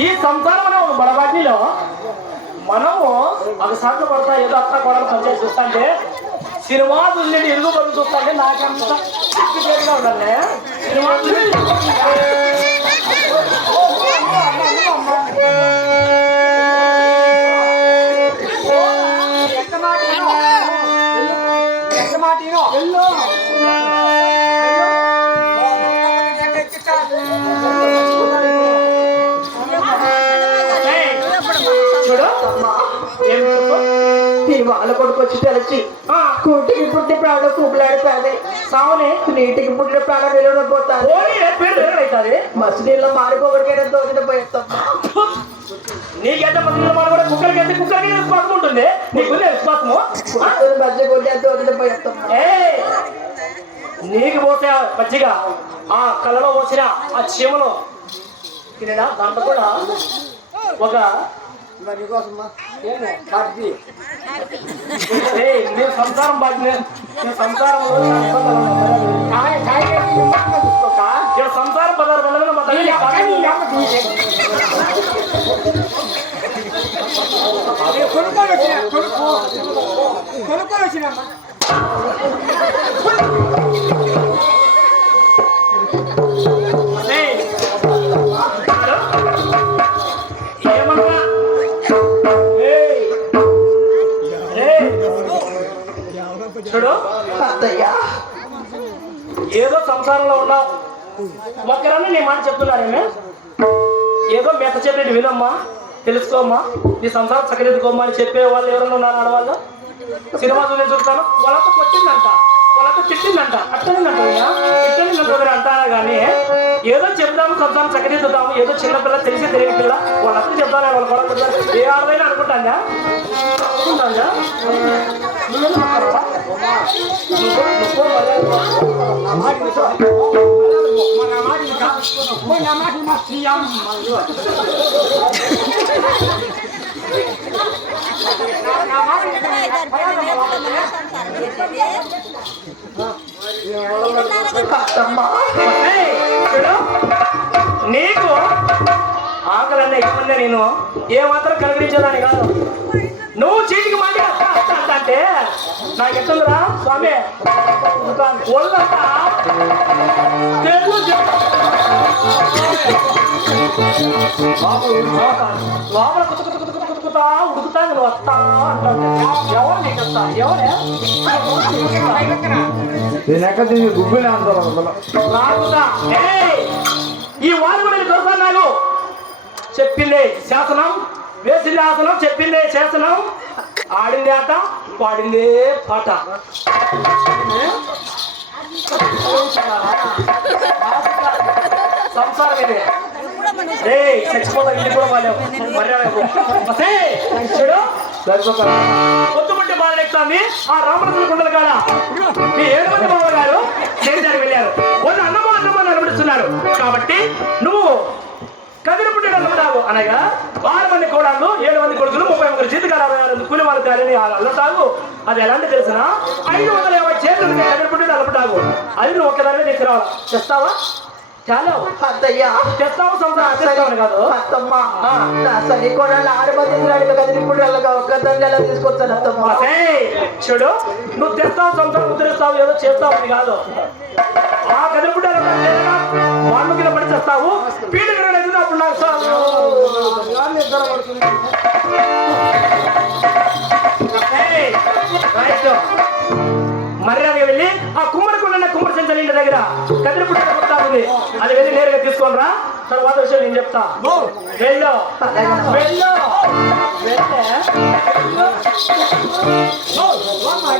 ఈ సంసారంలో ఉన్న బడబాటిలో మనము ఒకసారి పడతా ఏదో అత్త కూడా పనిచేసి చూస్తాంటే సినిమాలు ఎరుగు పని చూస్తాంటే నాకంతా ఉండాలి. సినిమా వాళ్ళ కొడుకు వచ్చి తెలిసి ఆ, కూటికి పుట్టి ప్రాణం కుబులాడుతుంది. సావుని నీటికి పుట్టిన ప్రాణం పేరు వేరేవుతుంది మసీదులో మారిపోగడికైనా దోచిన పోయేస్తామ్మా నీకెంత కుక్కలకి కుక్కలకి విశ్వాసం ఉంటుంది? నీకుందే విశ్వాసము ఆ? మధ్య కొట్టి దోచిన పోయేస్తామ్మా ఏయ్! నీకు పోతే మజ్జిగ ఆ కళ్ళలో పోసిన ఆ చీమలో తినడా దాంట్లో కూడా ఒక ఏయ్, నేను సంసారం బాధ్య నేను సంసారంలో ఇక్కడ సంసారం పదార్థం ఉండదు మా తల్లి కొనుక్కొని వచ్చిన కొనుక్కో కొనుక్కొని వచ్చినమ్మా అత్తయ్యా ఏదో సంసారంలో ఉన్నావు. ఒక్కరన్నా నీ మాట చెప్తున్నానే ఏదో మెత్త చెప్పేది వినమ్మా తెలుసుకోమ్మా నీ సంసారం చక్కదిద్దుకోమ్మా అని చెప్పే వాళ్ళు ఎవరన్నా ఉన్నారు ఆడవాళ్ళు? సినిమా చూసి చూస్తాను. వాళ్ళతో కొట్టిందంట. వాళ్ళతో తిట్టిందంట అట్టనిందంట తిట్టిందంట వదిలే అంటారా కానీ ఏదో చెప్దాము సంసారం చక్కదిద్దుదాము ఏదో చిన్నపిల్ల తెలిసి తెలియని పిల్ల వాళ్ళతో చెప్తారా వాళ్ళ కూడా చెప్తాను ఏ ఆడదైనా అనుకుంటాందా? అనుకుంటాందా? నువ్వెందుకు అనుకుంటావా? నువ్వు నువ్వు మర్యాద అత్తమ్మా ఏయ్, చూడు, నీకు ఆకలన్న ఇబ్బంది నేను ఏ మాత్రం కలగరించేదాన్ని కాదు నువ్వు చీటికి మాట అత్త అంటే నాకు ఎట్టుందిరా స్వామి ఇంకా ఒళ్ళంతా తెలుగు చెప్తా. లోపల కుత ఉడుకుతా నువ్వు వస్తా అంటావు ఎవరు నీకు వస్తా? ఎవరే? నేను ఎక్కడ గుబ్బిలే ఏయ్! ఈ వారు కూడా దొరక నాకు? చెప్పిందే శాసనం వేసింది ఆసనం చెప్పిందే శాసనం ఆడింది ఆట పాడిందే పాట. సంసారం ఇది. చచ్చిపోతా ఇది కూడా వాళ్ళు మర్యాద అసే ఆ రామరసం కొండలు కాడ. మీ ఏడు మంది బాబు గారు చేశారు వెళ్ళారు. వాళ్ళు అన్నమో అన్నమో నిలబడుతున్నారు కాబట్టి నువ్వు కదిరి పుట్టిన అల్లుతావు అనగా ఆరు మంది కోడాలు ఏడు మంది కొడుకులు ముప్పై ఒకరు జీతకాలు అరవై ఆరు కూలి వాళ్ళు కాలని అల్లుతావు అది ఎలాంటి తెలిసిన? ఐదు వందల యాభై చేతులు కదిరి పుట్టిన అల్లుతావు అది నువ్వు ఒక్కదాన్ని తీసుకురావాలి? చేస్తావా చాలా. అత్తయ్యా. తెస్తావు సంసారం? కాదు? అత్తమ్మా. నా సరి కూడా ఆరు మంది రాడిలో కదా ఇప్పుడు అలాగా ఒక్కదాన్ని ఎలా తీసుకొస్తాను అత్తమ్మా? చూడు నువ్వు తెస్తావు సంసారం ఉద్ధరిస్తావు ఏదో చేస్తావు అని కాదు. ఆ కదిలిపుట్టారు వాళ్ళు కింద పడి చేస్తావు పీడ ఎదురు అప్పుడు నాకు. మర్యాదగా వెళ్ళి ఆ సంచలి ఇంటి దగ్గర కదిలిపుట్ట కొత్త ఉంది. అది వెళ్ళి నేరుగా తీసుకొని రా. తర్వాత విషయం నేను చెప్తా. వెళ్ళు. వెళ్ళు. వెళ్ళే.